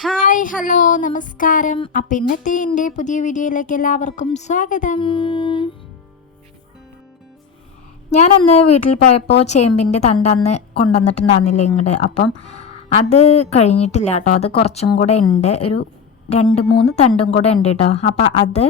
Hi hello നമസ്കാരം. അപ്പം ഇന്നത്തെ എന്റെ പുതിയ വീഡിയോയിലേക്ക് എല്ലാവർക്കും സ്വാഗതം. ഞാനന്ന് വീട്ടിൽ പോയപ്പോൾ ചേമ്പിന്റെ തണ്ട് അന്ന് കൊണ്ടുവന്നിട്ടുണ്ടായിരുന്നില്ല ഇങ്ങോട്ട് അപ്പം അത് കഴിഞ്ഞിട്ടില്ല കേട്ടോ. അത് കുറച്ചും കൂടെ ഉണ്ട്. ഒരു രണ്ട് മൂന്ന് തണ്ടും കൂടെ ഉണ്ട് കേട്ടോ. അപ്പം അത്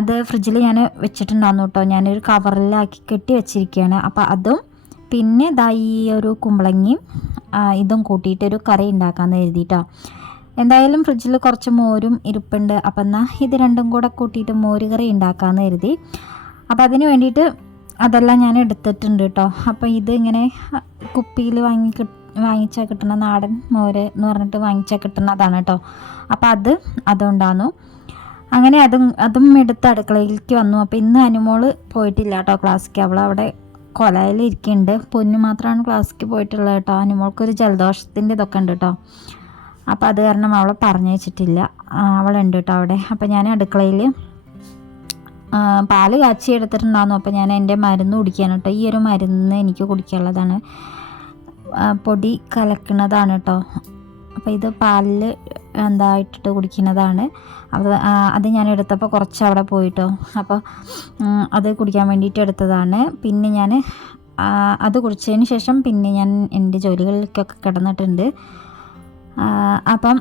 അത് ഫ്രിഡ്ജിൽ ഞാൻ വെച്ചിട്ടുണ്ടായിരുന്നു കേട്ടോ. ഞാനൊരു കവറിലാക്കി കെട്ടി വെച്ചിരിക്കുകയാണ്. അപ്പം അതും പിന്നെ ഇതാ ഈ ഒരു കുമ്പളങ്ങിയും ഇതും കൂട്ടിയിട്ടൊരു കറി ഉണ്ടാക്കാമെന്ന് എഴുതിയിട്ടോ എന്തായാലും ഫ്രിഡ്ജിൽ കുറച്ച് മോരും ഇരിപ്പുണ്ട്. അപ്പം എന്നാൽ ഇത് രണ്ടും കൂടെ കൂട്ടിയിട്ട് മോര് കറി ഉണ്ടാക്കാമെന്ന് കരുതി. അപ്പം അതിന് വേണ്ടിയിട്ട് അതെല്ലാം ഞാൻ എടുത്തിട്ടുണ്ട് കേട്ടോ. അപ്പോൾ ഇത് ഇങ്ങനെ കുപ്പിയിൽ വാങ്ങി കി വാങ്ങിച്ചാൽ കിട്ടുന്ന നാടൻ മോര് എന്ന് പറഞ്ഞിട്ട് വാങ്ങിച്ചാൽ കിട്ടുന്നതാണ് കേട്ടോ. അപ്പോൾ അത് അതുകൊണ്ടാന്നു അങ്ങനെ അതും അതും എടുത്ത് അടുക്കളയിലേക്ക് വന്നു. അപ്പോൾ ഇന്ന് അനുമോൾ പോയിട്ടില്ല കേട്ടോ ക്ലാസ്സിക്ക്. അവൾ അവിടെ കൊലയിൽ ഇരിക്കുന്നുണ്ട്. പൊന്നു മാത്രമാണ് ക്ലാസ്സിക്ക് പോയിട്ടുള്ളത് കേട്ടോ. അനുമോൾക്കൊരു ജലദോഷത്തിന്റെ ഇതൊക്കെ ഉണ്ട് കേട്ടോ. അപ്പോൾ അത് കാരണം അവളെ പറഞ്ഞു വെച്ചിട്ടില്ല അവളുണ്ട് കേട്ടോ അവിടെ. അപ്പോൾ ഞാൻ അടുക്കളയിൽ പാൽ കാച്ചി എടുത്തിട്ടുണ്ടായിരുന്നു അപ്പോൾ ഞാൻ എന്റെ മരുന്ന് കുടിക്കാൻ കേട്ടോ ഈ ഒരു മരുന്ന് എനിക്ക് കുടിക്കാനുള്ളതാണ്. പൊടി കലക്കുന്നതാണ് കേട്ടോ അപ്പോൾ ഇത് പാലിൽ എന്താ ഇട്ടിട്ട് കുടിക്കുന്നതാണ്. അത് അത് ഞാൻ എടുത്തപ്പോൾ കുറച്ച് അവിടെ പോയിട്ടോ അപ്പോൾ അത് കുടിക്കാൻ വേണ്ടിയിട്ട് എടുത്തതാണ്. പിന്നെ ഞാൻ അത് കുടിച്ചതിന് ശേഷം പിന്നെ ഞാൻ എന്റെ ജോലികളിലേക്കൊക്കെ കിടന്നിട്ടുണ്ട്. അപ്പം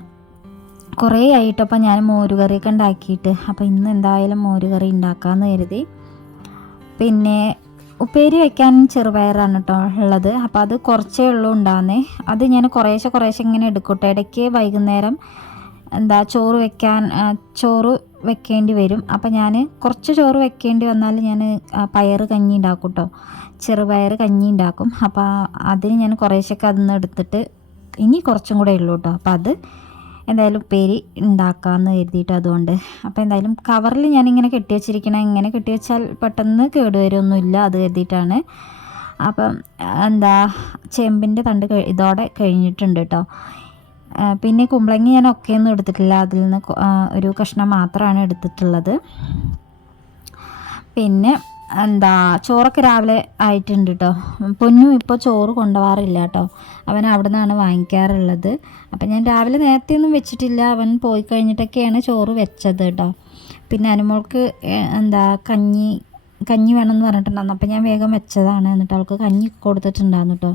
കുറേ ആയിട്ടപ്പം ഞാൻ മോരുകറിയൊക്കെ ഉണ്ടാക്കിയിട്ട് അപ്പോൾ ഇന്ന് എന്തായാലും മോരുകറി ഉണ്ടാക്കാമെന്ന് കരുതി. പിന്നെ ഉപ്പേരി വെക്കാൻ ചെറുപയറാണ് കേട്ടോ ഉള്ളത്. അപ്പോൾ അത് കുറച്ചേ ഉള്ളൂ ഉണ്ടാകുന്നേ അത് ഞാൻ കുറേശ്ശെ കുറേശ്ശെ ഇങ്ങനെ എടുക്കട്ടെ ഇടയ്ക്ക് വൈകുന്നേരം എന്താ ചോറ് വെക്കാൻ ചോറ് വെക്കേണ്ടി വരും. അപ്പോൾ ഞാൻ കുറച്ച് ചോറ് വെക്കേണ്ടി വന്നാൽ ഞാൻ പയർ കഞ്ഞി ഉണ്ടാക്കും കേട്ടോ ചെറുപയർ കഞ്ഞി ഉണ്ടാക്കും. അപ്പോൾ അതിന് ഞാൻ കുറേശ്ശൊക്കെ അതിൽ നിന്ന് എടുത്തിട്ട് ഇനി കുറച്ചും കൂടെ ഉള്ളൂ കേട്ടോ അപ്പോൾ അത് എന്തായാലും ഉപ്പേരി ഉണ്ടാക്കാമെന്ന് കരുതിയിട്ട് അതുകൊണ്ട്. അപ്പോൾ എന്തായാലും കവറിൽ ഞാനിങ്ങനെ കെട്ടി വെച്ചിരിക്കണം ഇങ്ങനെ കെട്ടി വെച്ചാൽ പെട്ടെന്ന് കേടുവരൊന്നുമില്ല അത് കരുതിയിട്ടാണ്. അപ്പം എന്താ ചെമ്പിന്റെ തണ്ട് ഇതോടെ കഴിഞ്ഞിട്ടുണ്ട് കേട്ടോ പിന്നെ കുമ്പളങ്ങി ഞാൻ ഒക്കെ ഒന്നും എടുത്തിട്ടില്ല. അതിൽ നിന്ന് ഒരു കഷ്ണം മാത്രമാണ് എടുത്തിട്ടുള്ളത്. പിന്നെ എന്താ ചോറൊക്കെ രാവിലെ ആയിട്ടുണ്ട് കേട്ടോ പൊന്നു ഇപ്പോൾ ചോറ് കൊണ്ടുപോകാറില്ല കേട്ടോ അവൻ അവിടെ നിന്നാണ് വാങ്ങിക്കാറുള്ളത്. അപ്പം ഞാൻ രാവിലെ നേരത്തെ ഒന്നും വെച്ചിട്ടില്ല. അവൻ പോയി കഴിഞ്ഞിട്ടൊക്കെയാണ് ചോറ് വെച്ചത് കേട്ടോ പിന്നെ അനുമോൾക്ക് എന്താ കഞ്ഞി കഞ്ഞി വേണമെന്ന് പറഞ്ഞിട്ടുണ്ടായിരുന്നു. അപ്പം ഞാൻ വേഗം വെച്ചതാണ്. എന്നിട്ട് അവൾക്ക് കഞ്ഞി കൊടുത്തിട്ടുണ്ടായിരുന്നു കേട്ടോ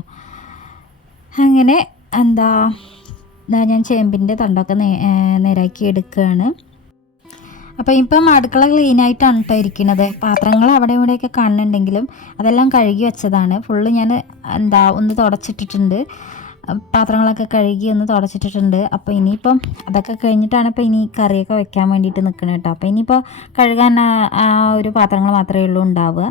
അങ്ങനെ എന്താ ഞാൻ ചേമ്പിന്റെ തണ്ടൊക്കെ നേരാക്കി എടുക്കുകയാണ്. അപ്പോൾ ഇപ്പം അടുക്കള ക്ലീൻ ആയിട്ടാണ് കേട്ടോ ഇരിക്കുന്നത്. പാത്രങ്ങൾ അവിടെ ഇവിടെയൊക്കെ കാണുന്നുണ്ടെങ്കിലും അതെല്ലാം കഴുകി വെച്ചതാണ്. ഫുള്ള് ഞാൻ എന്താ ഒന്ന് തുടച്ചിട്ടിട്ടുണ്ട്. പാത്രങ്ങളൊക്കെ കഴുകി ഒന്ന് തുടച്ചിട്ടിട്ടുണ്ട്. അപ്പോൾ ഇനിയിപ്പം അതൊക്കെ കഴിഞ്ഞിട്ടാണ് ഇപ്പോൾ ഇനി കറിയൊക്കെ വെക്കാൻ വേണ്ടിയിട്ട് നിൽക്കുന്നത് കേട്ടോ അപ്പോൾ ഇനിയിപ്പോൾ കഴുകാൻ ആ ഒരു പാത്രങ്ങൾ മാത്രമേ ഉള്ളൂ ഉണ്ടാവുക.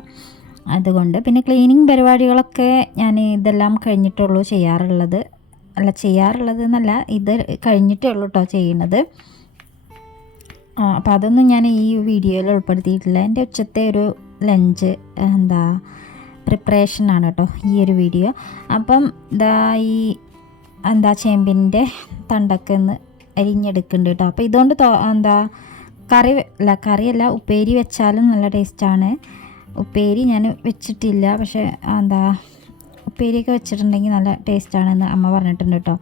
അതുകൊണ്ട് പിന്നെ ക്ലീനിങ് പരിപാടികളൊക്കെ ഞാൻ ഇതെല്ലാം കഴിഞ്ഞിട്ടുള്ളൂ ചെയ്യാറുള്ളത്. അല്ല ചെയ്യാറുള്ളത് എന്നല്ല ഇത് കഴിഞ്ഞിട്ടേ ഉള്ളൂ കേട്ടോ ചെയ്യുന്നത് അപ്പോൾ അതൊന്നും ഞാൻ ഈ വീഡിയോയിൽ ഉൾപ്പെടുത്തിയിട്ടില്ല. എന്റെ ഉച്ചത്തെ ഒരു ലഞ്ച് എന്താ പ്രിപ്പറേഷനാണ് കേട്ടോ ഈ ഒരു വീഡിയോ അപ്പം ഇതാ ഈ എന്താ ചേമ്പിന്റെ തണ്ടൊക്കെ ഒന്ന് അരിഞ്ഞെടുക്കുന്നുണ്ട് കേട്ടോ. അപ്പോൾ ഇതുകൊണ്ട് എന്താ കറി അല്ല കറിയല്ല ഉപ്പേരി വെച്ചാലും നല്ല ടേസ്റ്റാണ് ഉപ്പേരി ഞാൻ വെച്ചിട്ടില്ല പക്ഷേ എന്താ ഉപ്പേരിയൊക്കെ വെച്ചിട്ടുണ്ടെങ്കിൽ നല്ല ടേസ്റ്റാണെന്ന് അമ്മ പറഞ്ഞിട്ടുണ്ട് കേട്ടോ.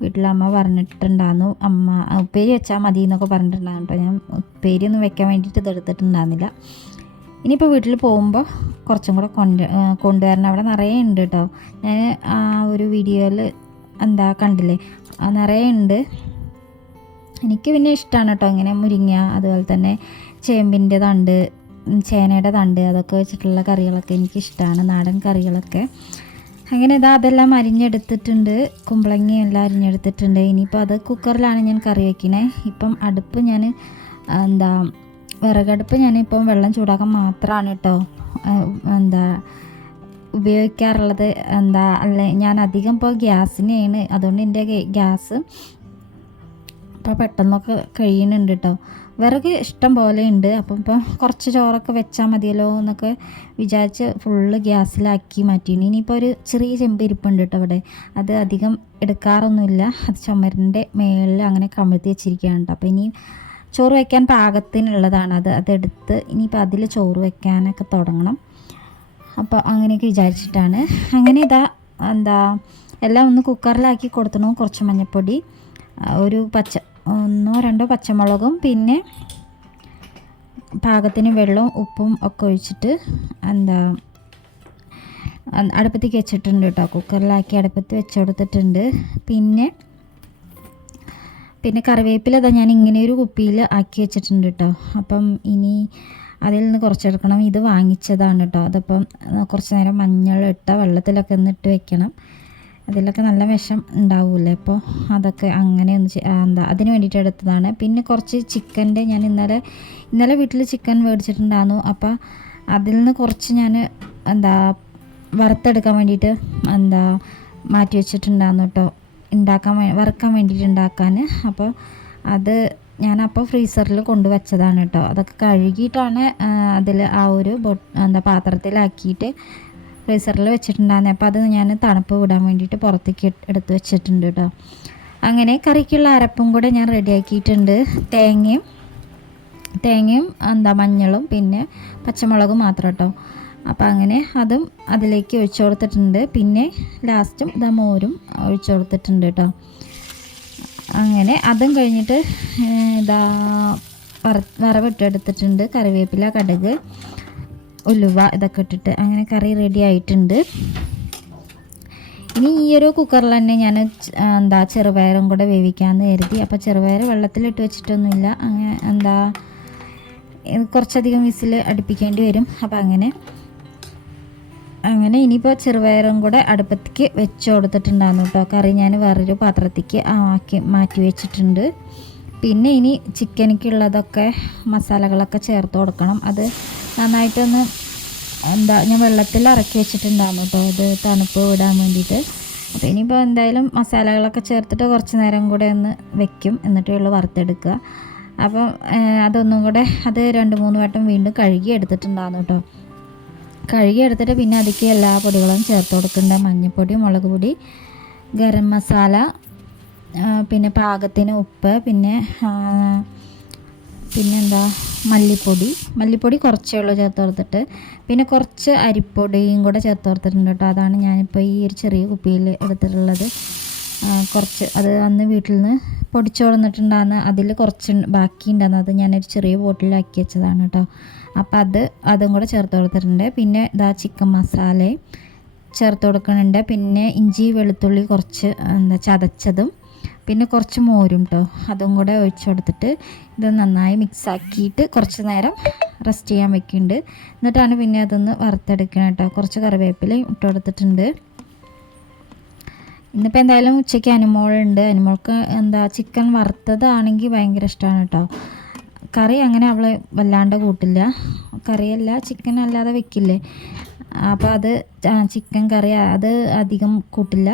വീട്ടിലമ്മ പറഞ്ഞിട്ടുണ്ടായിരുന്നു അമ്മ ഉപ്പേരി വെച്ചാൽ മതി എന്നൊക്കെ പറഞ്ഞിട്ടുണ്ടായിരുന്നു കേട്ടോ. ഞാൻ ഉപ്പേരി ഒന്നും വെക്കാൻ വേണ്ടിയിട്ട് ഇതെടുത്തിട്ടുണ്ടായിരുന്നില്ല ഇനിയിപ്പോൾ വീട്ടിൽ പോകുമ്പോൾ കുറച്ചും കൂടെ കൊണ്ട് കൊണ്ടുവരണം. അവിടെ നിറയെ ഉണ്ട് കേട്ടോ. ഞാൻ ആ ഒരു വീഡിയോയിൽ എന്താ കണ്ടില്ലേ? ആ നിറയെ ഉണ്ട്. എനിക്ക് പിന്നെ ഇഷ്ടമാണ് കേട്ടോ ഇങ്ങനെ മുരിങ്ങ അതുപോലെ തന്നെ ചേമ്പിന്റെ തണ്ട് ചേനയുടെ തണ്ട് അതൊക്കെ വെച്ചിട്ടുള്ള കറികളൊക്കെ എനിക്കിഷ്ടമാണ് നാടൻ കറികളൊക്കെ. അങ്ങനെ ഇതാ അതെല്ലാം അരിഞ്ഞെടുത്തിട്ടുണ്ട്. കുമ്പളങ്ങയും എല്ലാം അരിഞ്ഞെടുത്തിട്ടുണ്ട്. ഇനിയിപ്പോൾ അത് കുക്കറിലാണ് ഞാൻ കറി വയ്ക്കണേ ഇപ്പം അടുപ്പ് ഞാൻ എന്താ വിറകടുപ്പ് ഞാനിപ്പം വെള്ളം ചൂടാക്കാൻ മാത്രമാണ് കേട്ടോ എന്താ ഉപയോഗിക്കാറുള്ളത്. എന്താ അല്ല ഞാൻ അധികം ഇപ്പോൾ ഗ്യാസിനെയാണ്. അതുകൊണ്ട് എന്റെ ഗ്യാസ് ഇപ്പോൾ പെട്ടെന്നൊക്കെ കഴിയുന്നുണ്ട് കേട്ടോ വിറക് ഇഷ്ടം പോലെ ഉണ്ട്. അപ്പം ഇപ്പം കുറച്ച് ചോറൊക്കെ വെച്ചാൽ മതിയല്ലോ എന്നൊക്കെ വിചാരിച്ച് ഫുള്ള് ഗ്യാസിലാക്കി മാറ്റിയിന് ഇനിയിപ്പോൾ ഒരു ചെറിയ ചെമ്പ് ഇരിപ്പുണ്ട് കേട്ടോ അവിടെ. അത് അധികം എടുക്കാറൊന്നുമില്ല. അത് ചുമരിന്റെ മേളിൽ അങ്ങനെ കമിഴ്ത്തി വെച്ചിരിക്കുകയാണ് കേട്ടോ അപ്പോൾ ഇനി ചോറ് വയ്ക്കാൻ പാകത്തിനുള്ളതാണ്. അത് അതെടുത്ത് ഇനിയിപ്പോൾ അതിൽ ചോറ് വയ്ക്കാനൊക്കെ തുടങ്ങണം. അപ്പോൾ അങ്ങനെയൊക്കെ വിചാരിച്ചിട്ടാണ്. അങ്ങനെ ഇതാ എന്താ എല്ലാം ഒന്ന് കുക്കറിലാക്കി കൊടുത്തണു കുറച്ച് മഞ്ഞൾപ്പൊടി ഒരു പച്ച ഒന്നോ രണ്ടോ പച്ചമുളകും പിന്നെ പാകത്തിന് വെള്ളവും ഉപ്പും ഒക്കെ ഒഴിച്ചിട്ട് എന്താ അടുപ്പത്തേക്ക് വെച്ചിട്ടുണ്ട് കേട്ടോ. കുക്കറിലാക്കി അടുപ്പത്ത് വെച്ച് കൊടുത്തിട്ടുണ്ട്. പിന്നെ പിന്നെ കറിവേപ്പില അതാ ഞാൻ ഇങ്ങനെ ഒരു കുപ്പിയിൽ ആക്കി വെച്ചിട്ടുണ്ട് കേട്ടോ. അപ്പം ഇനി അതിൽ നിന്ന് കുറച്ചെടുക്കണം. ഇത് വാങ്ങിച്ചതാണ് കേട്ടോ. അതപ്പം കുറച്ച് നേരം മഞ്ഞൾ ഇട്ട വെള്ളത്തിലൊക്കെ ഒന്ന് ഇട്ട് വെക്കണം. അതിലൊക്കെ നല്ല വിഷം ഉണ്ടാവില്ലേ അപ്പോൾ അതൊക്കെ അങ്ങനെ ഒന്ന് എന്താ അതിന് വേണ്ടിയിട്ട് എടുത്തതാണ്. പിന്നെ കുറച്ച് ചിക്കന്റെ ഞാൻ ഇന്നലെ ഇന്നലെ വീട്ടിൽ ചിക്കൻ മേടിച്ചിട്ടുണ്ടായിരുന്നു. അപ്പോൾ അതിൽ നിന്ന് കുറച്ച് ഞാൻ എന്താ വറുത്തെടുക്കാൻ വേണ്ടിയിട്ട് എന്താ മാറ്റി വെച്ചിട്ടുണ്ടായിരുന്നു കേട്ടോ. ഉണ്ടാക്കാൻ വറുക്കാൻ വേണ്ടിയിട്ട് ഉണ്ടാക്കാൻ അപ്പോൾ അത് ഞാനപ്പോൾ ഫ്രീസറിൽ കൊണ്ടുവച്ചതാണ് കേട്ടോ. അതൊക്കെ കഴുകിയിട്ടാണ് അതിൽ ആ ഒരു എന്താ പാത്രത്തിലാക്കിയിട്ട് ഫ്രീസറിൽ വെച്ചിട്ടുണ്ടായിരുന്നത് അപ്പോൾ അത് ഞാൻ തണുപ്പ് വിടാൻ വേണ്ടിയിട്ട് പുറത്തേക്ക് എടുത്ത് വെച്ചിട്ടുണ്ട് കേട്ടോ അങ്ങനെ കറിക്കുള്ള അരപ്പും കൂടെ ഞാൻ റെഡിയാക്കിയിട്ടുണ്ട്. തേങ്ങയും തേങ്ങയും എന്താ മഞ്ഞളും പിന്നെ പച്ചമുളകും മാത്രം കേട്ടോ അപ്പോൾ അങ്ങനെ അതും അതിലേക്ക് ഒഴിച്ചു കൊടുത്തിട്ടുണ്ട്. പിന്നെ ലാസ്റ്റും ഇതാ മോരും ഒഴിച്ചു കൊടുത്തിട്ടുണ്ട് കേട്ടോ അങ്ങനെ അതും കഴിഞ്ഞിട്ട് ഇതാ വറ വറവിട്ടെടുത്തിട്ടുണ്ട് കറിവേപ്പില കടുക്. ഉലുവ ഇതൊക്കെ ഇട്ടിട്ട് അങ്ങനെ കറി റെഡി ആയിട്ടുണ്ട്. ഇനി ഈ ഒരു കുക്കറിൽ തന്നെ ഞാൻ എന്താ ചെറുപയറും കൂടെ വേവിക്കാമെന്ന് കരുതി. അപ്പോൾ ചെറുപയർ വെള്ളത്തിലിട്ട് വെച്ചിട്ടൊന്നുമില്ല. അങ്ങനെ എന്താ കുറച്ചധികം വിസിൽ അടുപ്പിക്കേണ്ടി വരും. അപ്പോൾ അങ്ങനെ അങ്ങനെ ഇനിയിപ്പോൾ ചെറുപയറും കൂടെ അടുപ്പത്തേക്ക് വെച്ച് കൊടുത്തിട്ടുണ്ടായിരുന്നു കേട്ടോ. കറി ഞാൻ വേറൊരു പാത്രത്തേക്ക് ആക്കി മാറ്റി വെച്ചിട്ടുണ്ട്. പിന്നെ ഇനി ചിക്കനിക്കുള്ളതൊക്കെ മസാലകളൊക്കെ ചേർത്ത് കൊടുക്കണം. അത് നന്നായിട്ടൊന്ന് എന്താ ഞാൻ വെള്ളത്തിൽ ഇറക്കി വെച്ചിട്ടുണ്ടാകും കേട്ടോ അത് തണുപ്പ് വിടാൻ വേണ്ടിയിട്ട്. അപ്പോൾ ഇനിയിപ്പോൾ എന്തായാലും മസാലകളൊക്കെ ചേർത്തിട്ട് കുറച്ച് നേരം കൂടെ ഒന്ന് വെക്കും. എന്നിട്ടേ ഉള്ളൂ വറുത്തെടുക്കുക. അപ്പം അതൊന്നും കൂടെ അത് രണ്ട് മൂന്ന് വട്ടം വീണ്ടും കഴുകി എടുത്തിട്ടുണ്ടാകും കേട്ടോ കഴുകി എടുത്തിട്ട് പിന്നെ അതിലേക്ക് എല്ലാ പൊടികളും ചേർത്ത് കൊടുക്കേണ്ട. മഞ്ഞൾപ്പൊടി മുളക് പൊടി ഗരം മസാല പിന്നെ പാകത്തിന് ഉപ്പ് പിന്നെ പിന്നെന്താ? മല്ലിപ്പൊടി. മല്ലിപ്പൊടി കുറച്ചേ ഉള്ളൂ ചേർത്ത് കൊടുത്തിട്ട്. പിന്നെ കുറച്ച് അരിപ്പൊടിയും കൂടെ ചേർത്ത് കൊടുത്തിട്ടുണ്ട് കേട്ടോ. അതാണ് ഞാനിപ്പോൾ ഈ ഒരു ചെറിയ കുപ്പിയിൽ എടുത്തിട്ടുള്ളത്. കുറച്ച് അത് അന്ന് വീട്ടിൽ നിന്ന് പൊടിച്ചു കൊടുത്തിട്ടുണ്ടാകുന്ന അതിൽ കുറച്ച് ബാക്കി ഉണ്ടായിരുന്നു അത് ഞാനൊരു ചെറിയ ബോട്ടിലാക്കി വെച്ചതാണ് കേട്ടോ. അപ്പോൾ അത് അതും കൂടെ ചേർത്ത് കൊടുത്തിട്ടുണ്ട്. പിന്നെ ഇതാ ചിക്കൻ മസാലയും ചേർത്ത് കൊടുക്കുന്നുണ്ട്. പിന്നെ ഇഞ്ചി വെളുത്തുള്ളി കുറച്ച് എന്താ ചതച്ചതും പിന്നെ കുറച്ച് മോരും കേട്ടോ അതും കൂടെ ഒഴിച്ചു കൊടുത്തിട്ട് ഇത് നന്നായി മിക്സാക്കിയിട്ട് കുറച്ച് നേരം റെസ്റ്റ് ചെയ്യാൻ വെക്കുന്നുണ്ട്. എന്നിട്ടാണ് പിന്നെ അതൊന്ന് വറുത്തെടുക്കണം കേട്ടോ കുറച്ച് കറിവേപ്പിലയും ഇട്ട് കൊടുത്തിട്ടുണ്ട്. ഇന്നിപ്പോൾ എന്തായാലും ഉച്ചയ്ക്ക് അനുമോളുണ്ട് അനുമോൾക്ക് എന്താ ചിക്കൻ വറുത്തതാണെങ്കിൽ ഭയങ്കര ഇഷ്ടമാണ് കേട്ടോ കറി അങ്ങനെ അവൾ വല്ലാണ്ട് കൂട്ടില്ല. കറിയല്ല ചിക്കൻ അല്ലാതെ വെക്കില്ലേ? അപ്പോൾ അത് ചിക്കൻ കറി അത് അധികം കൂട്ടില്ല.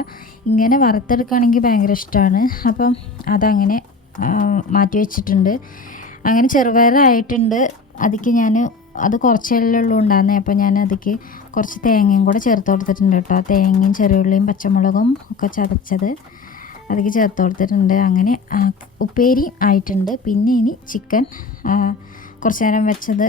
ഇങ്ങനെ വറുത്തെടുക്കുകയാണെങ്കിൽ ഭയങ്കര ഇഷ്ടമാണ് അപ്പം അതങ്ങനെ മാറ്റി വെച്ചിട്ടുണ്ട്. അങ്ങനെ ചെറുപയറായിട്ടുണ്ട്. അതിക്ക് ഞാൻ അത് കുറച്ചല്ലേ ഉള്ളൂ ഉണ്ടാകുന്നത് അപ്പോൾ ഞാൻ അതിക്ക് കുറച്ച് തേങ്ങയും കൂടെ ചേർത്ത് കൊടുത്തിട്ടുണ്ട് കേട്ടോ. തേങ്ങയും ചെറിയുള്ളിയും പച്ചമുളകും ഒക്കെ ചതച്ചത്. അതിലേക്ക് ചേർത്ത് കൊടുത്തിട്ടുണ്ട് അങ്ങനെ ഉപ്പേരി ആയിട്ടുണ്ട്. പിന്നെ ഇനി ചിക്കൻ കുറച്ച് നേരം വെച്ചത്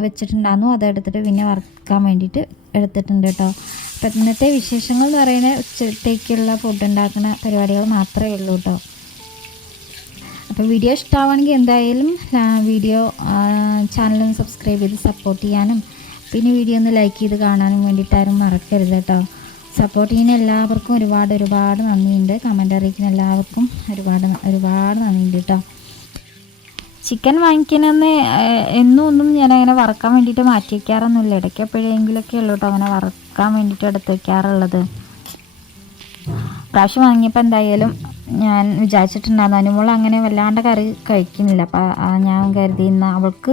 വെച്ചിട്ടുണ്ടായിരുന്നു അതെടുത്തിട്ട് പിന്നെ വറുക്കാൻ വേണ്ടിയിട്ട് എടുത്തിട്ടുണ്ട് കേട്ടോ അപ്പം ഇന്നത്തെ വിശേഷങ്ങൾ എന്ന് പറയുന്നത് ഉച്ചത്തേക്കുള്ള ഫുഡ് ഉണ്ടാക്കുന്ന പരിപാടികൾ മാത്രമേ ഉള്ളൂ കേട്ടോ അപ്പോൾ വീഡിയോ ഇഷ്ടമാവണമെങ്കിൽ എന്തായാലും വീഡിയോ ചാനലൊന്ന് സബ്സ്ക്രൈബ് ചെയ്ത് സപ്പോർട്ട് ചെയ്യാനും പിന്നെ വീഡിയോ ഒന്ന് ലൈക്ക് ചെയ്ത് കാണാനും വേണ്ടിയിട്ടാരും മറക്കരുത് കേട്ടോ സപ്പോർട്ട് ചെയ്യുന്ന എല്ലാവർക്കും ഒരുപാട് ഒരുപാട് നന്ദിയുണ്ട്. കമന്റ് അറിയിക്കുന്ന എല്ലാവർക്കും ഒരുപാട് ഒരുപാട് നന്ദിയുണ്ട് കേട്ടോ ചിക്കൻ വാങ്ങിക്കണമെന്ന് എന്നും ഒന്നും ഞാൻ അങ്ങനെ വറക്കാൻ വേണ്ടിയിട്ട് മാറ്റി വയ്ക്കാറൊന്നുമില്ല ഇടയ്ക്ക് എപ്പോഴെങ്കിലുമൊക്കെ ഉള്ളൂ കേട്ടോ അങ്ങനെ വറക്കാൻ വേണ്ടിയിട്ട് എടുത്ത് വയ്ക്കാറുള്ളത് പ്രാവശ്യം വാങ്ങിയപ്പോൾ എന്തായാലും ഞാൻ വിചാരിച്ചിട്ടുണ്ടായിരുന്നു. അനുമോൾ അങ്ങനെ വല്ലാണ്ട് കറി കഴിക്കുന്നില്ല. അപ്പോൾ ഞാൻ കരുതി ഇന്ന് അവൾക്ക്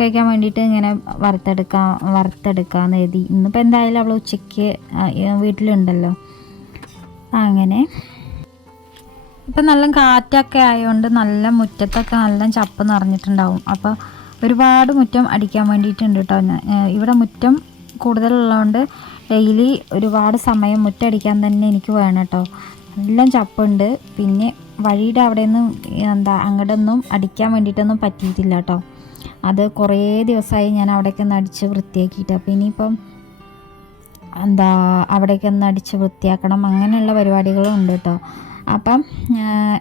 കഴിക്കാൻ വേണ്ടിയിട്ട് ഇങ്ങനെ വറുത്തെടുക്കാം വറുത്തെടുക്കാമെന്ന് എഴുതി ഇന്നിപ്പോൾ എന്തായാലും അവൾ ഉച്ചയ്ക്ക് വീട്ടിലുണ്ടല്ലോ. അങ്ങനെ. ഇപ്പം നല്ല കാറ്റൊക്കെ ആയതുകൊണ്ട് നല്ല മുറ്റത്തൊക്കെ നല്ല ചപ്പ് നിറഞ്ഞിട്ടുണ്ടാവും. അപ്പോൾ ഒരുപാട് മുറ്റം അടിക്കാൻ വേണ്ടിയിട്ടുണ്ട് കേട്ടോ ഞാൻ- ഇവിടെ മുറ്റം കൂടുതലുള്ളതുകൊണ്ട് ഡെയിലി ഒരുപാട് സമയം മുറ്റടിക്കാൻ തന്നെ എനിക്ക് വേണം കേട്ടോ നല്ല ചപ്പുണ്ട്. പിന്നെ വഴിയുടെ അവിടെ നിന്നും എന്താ അങ്ങോട്ടൊന്നും അടിക്കാൻ വേണ്ടിയിട്ടൊന്നും പറ്റിയിട്ടില്ല കേട്ടോ അത് കുറേ ദിവസമായി ഞാൻ അവിടേക്ക് ഒന്ന് അടിച്ച് വൃത്തിയാക്കിയിട്ട്. അപ്പോൾ ഇനിയിപ്പം എന്താ അവിടേക്ക് ഒന്ന് അടിച്ച് വൃത്തിയാക്കണം. അങ്ങനെയുള്ള പരിപാടികളും ഉണ്ട് കേട്ടോ അപ്പം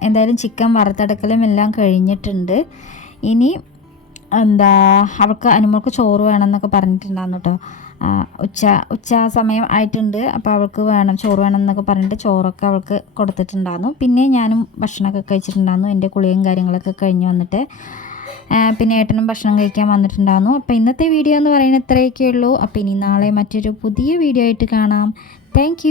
എന്തായാലും ചിക്കൻ വറുത്തെടുക്കലും എല്ലാം കഴിഞ്ഞിട്ടുണ്ട്. ഇനി എന്താ അവൾക്ക് അനുമോൾക്ക് ചോറ് വേണമെന്നൊക്കെ പറഞ്ഞിട്ടുണ്ടായിരുന്നു കേട്ടോ ഉച്ച ഉച്ച സമയം ആയിട്ടുണ്ട്. അപ്പോൾ അവൾക്ക് വേണം ചോറ് വേണം എന്നൊക്കെ പറഞ്ഞിട്ട് ചോറൊക്കെ അവൾക്ക് കൊടുത്തിട്ടുണ്ടായിരുന്നു. പിന്നെ ഞാനും ഭക്ഷണമൊക്കെ കഴിച്ചിട്ടുണ്ടായിരുന്നു. എന്റെ കുളിയും കാര്യങ്ങളൊക്കെ കഴിഞ്ഞ് വന്നിട്ട്. പിന്നെ ഏട്ടനും ഭക്ഷണം കഴിക്കാൻ വന്നിട്ടുണ്ടായിരുന്നു. അപ്പോൾ ഇന്നത്തെ വീഡിയോ എന്ന് പറയുന്നത് ഇത്രയൊക്കെ ഉള്ളൂ. അപ്പോൾ ഇനി നാളെ മറ്റൊരു പുതിയ വീഡിയോ ആയിട്ട് കാണാം. താങ്ക്